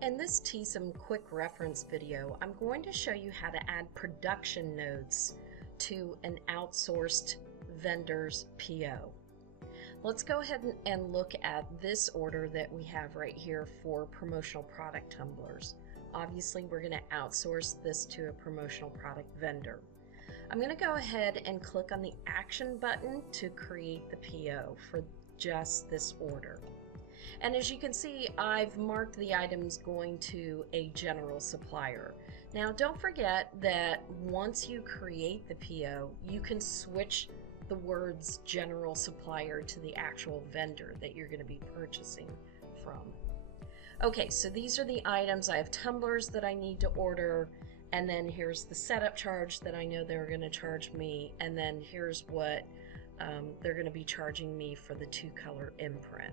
In this Teesom quick reference video, I'm going to show you how to add production notes to an outsourced vendor's PO. Let's go ahead and look at this order that we have right here for promotional product tumblers. Obviously, we're going to outsource this to a promotional product vendor. I'm going to go ahead and click on the action button to create the PO for just this order. And as you can see, I've marked the items going to a general supplier. Now, don't forget that once you create the PO, you can switch the words general supplier to the actual vendor that you're going to be purchasing from. Okay, so these are the items. I have tumblers that I need to order, and then here's the setup charge that I know they're going to charge me, and then here's what they're going to be charging me for the 2-color imprint.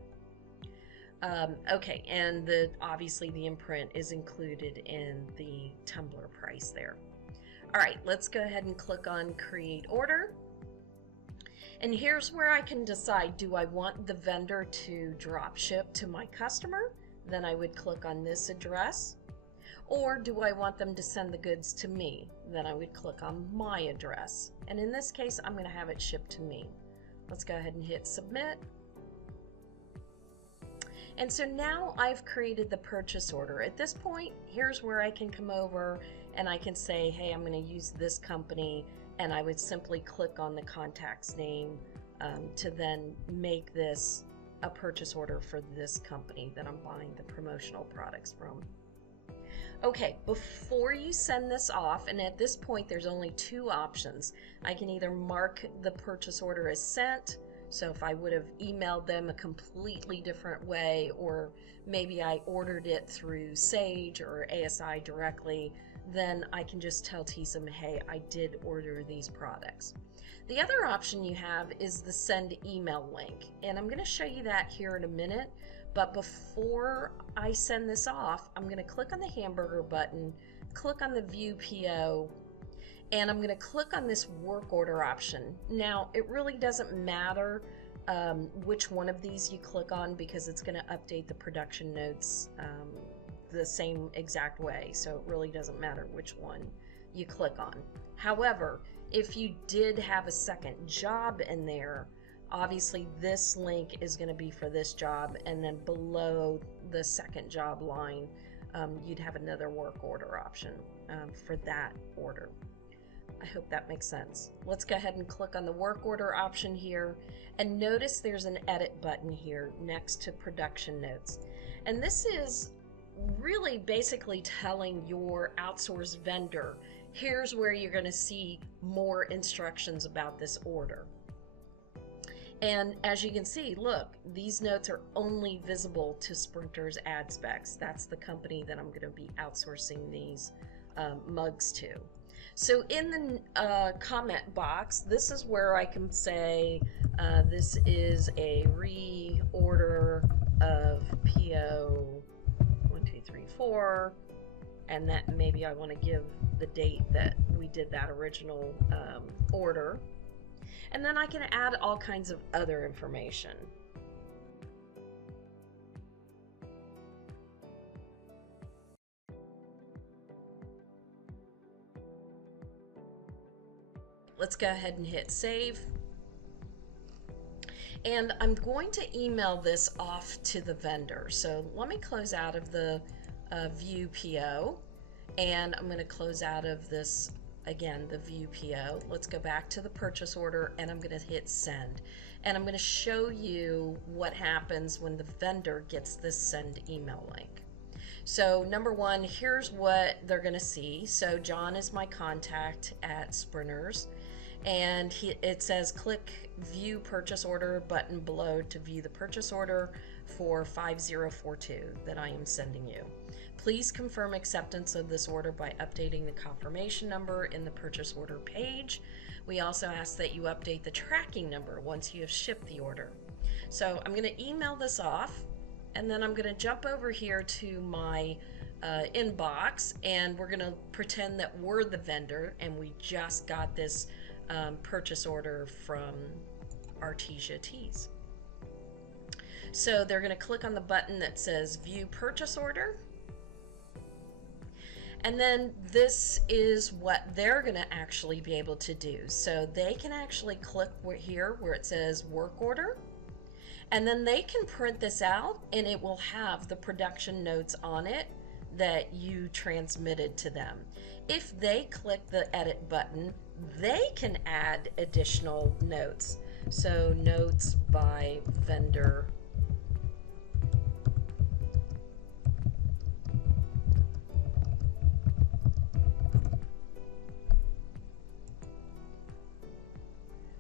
Okay, and obviously the imprint is included in the tumbler price there. All right, let's go ahead and click on Create Order. And here's where I can decide, do I want the vendor to drop ship to my customer? Then I would click on this address. Or do I want them to send the goods to me? Then I would click on my address. And in this case, I'm going to have it shipped to me. Let's go ahead and hit Submit. And so now I've created the purchase order. At this point, here's where I can come over and I can say, hey, I'm going to use this company, and I would simply click on the contact's name to then make this a purchase order for this company that I'm buying the promotional products from. Okay, before you send this off, and at this point there's only 2 options. I can either mark the purchase order as sent, so if I would have emailed them a completely different way, or maybe I ordered it through Sage or ASI directly, then I can just tell Teesom, hey, I did order these products. The other option you have is the send email link, and I'm going to show you that here in a minute, but before I send this off, I'm going to click on the hamburger button, click on the View PO, and I'm going to click on this work order option. Now, it really doesn't matter which one of these you click on, because it's going to update the production notes the same exact way, so it really doesn't matter which one you click on. However, if you did have a second job in there, obviously this link is going to be for this job, and then below the second job line, you'd have another work order option for that order. I hope that makes sense. Let's go ahead and click on the work order option here, and notice there's an edit button here next to production notes. And this is really basically telling your outsourced vendor, here's where you're going to see more instructions about this order. And as you can see, look, these notes are only visible to Sprinter's Ad Specs. That's the company that I'm going to be outsourcing these mugs to. So in the comment box, this is where I can say this is a reorder of PO 1, 2, 3, 4, and that maybe I want to give the date that we did that original order. And then I can add all kinds of other information. Let's go ahead and hit save. And I'm going to email this off to the vendor. So let me close out of the View PO, and I'm going to close out of this, again, the View PO. Let's go back to the purchase order, and I'm going to hit send. And I'm going to show you what happens when the vendor gets this send email link. So number 1, here's what they're going to see. So John is my contact at Sprinters, and it says click View Purchase Order button below to view the purchase order for 5042 that I am sending you. Please confirm acceptance of this order by updating the confirmation number in the purchase order page. We also ask that you update the tracking number once you have shipped the order. So I'm going to email this off, and then I'm going to jump over here to my inbox, and we're going to pretend that we're the vendor and we just got this purchase order from Artesia Tees. So they're going to click on the button that says View Purchase Order, And then this is what they're going to actually be able to do. So they can actually click here where it says work order, and then they can print this out and it will have the production notes on it that you transmitted to them. If they click the edit button, they can add additional notes. So notes by vendor.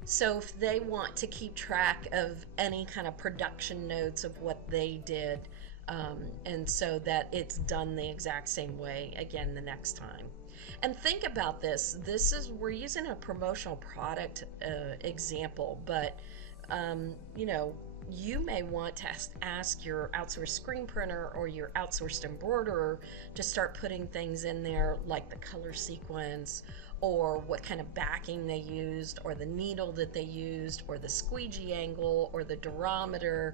So if they want to keep track of any kind of production notes of what they did, and so that it's done the exact same way again the next time. And think about this. We're using a promotional product example, but you know, you may want to ask your outsourced screen printer or your outsourced embroiderer to start putting things in there like the color sequence, or what kind of backing they used, or the needle that they used, or the squeegee angle, or the durometer.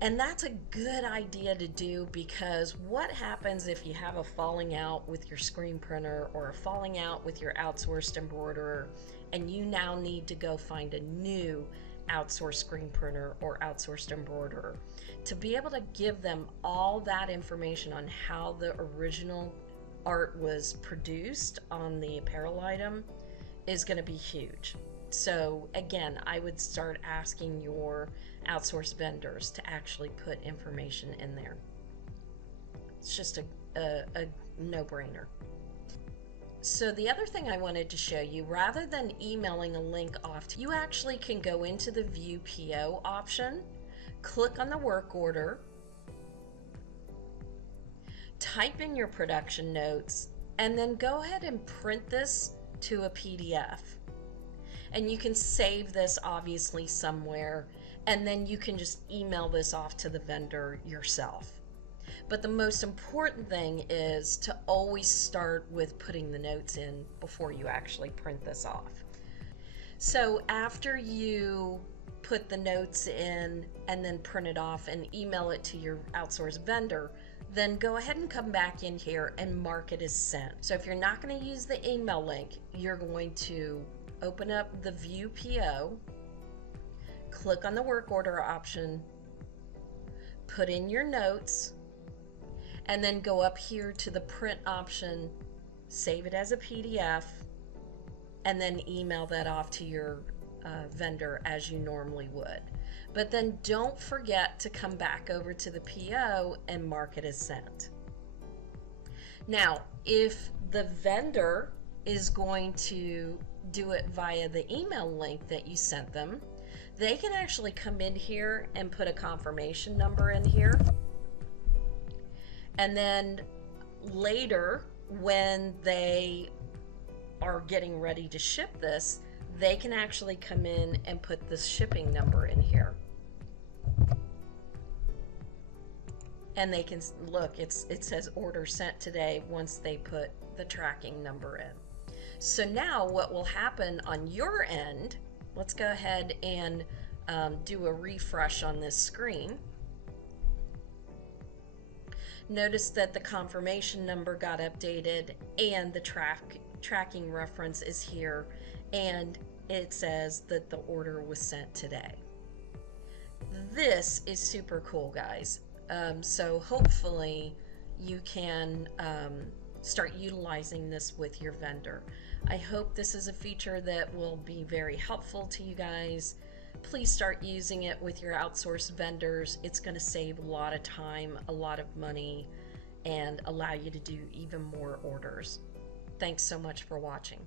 And that's a good idea to do, because what happens if you have a falling out with your screen printer or a falling out with your outsourced embroiderer, and you now need to go find a new outsourced screen printer or outsourced embroiderer? To be able to give them all that information on how the original art was produced on the apparel item is going to be huge. So again, I would start asking your outsourced vendors to actually put information in there. It's just a no-brainer. So the other thing I wanted to show you, rather than emailing a link off, you actually can go into the View PO option, click on the work order, type in your production notes, and then go ahead and print this to a PDF. And you can save this obviously somewhere, and then you can just email this off to the vendor yourself. But the most important thing is to always start with putting the notes in before you actually print this off. So after you put the notes in and then print it off and email it to your outsourced vendor, then go ahead and come back in here and mark it as sent. So if you're not going to use the email link, you're going to open up the View PO, click on the work order option, put in your notes, and then go up here to the print option, save it as a PDF, and then email that off to your vendor as you normally would. But then don't forget to come back over to the PO and mark it as sent. Now, if the vendor is going to do it via the email link that you sent them, they can actually come in here and put a confirmation number in here. And then later, when they are getting ready to ship this, they can actually come in and put this shipping number in here. And they can look, it says order sent today once they put the tracking number in. So now what will happen on your end, let's go ahead and do a refresh on this screen. Notice that the confirmation number got updated and the tracking reference is here, and it says that the order was sent today. This is super cool, guys. So hopefully you can start utilizing this with your vendor. I hope this is a feature that will be very helpful to you guys. Please start using it with your outsourced vendors. It's going to save a lot of time, a lot of money, and allow you to do even more orders. Thanks so much for watching.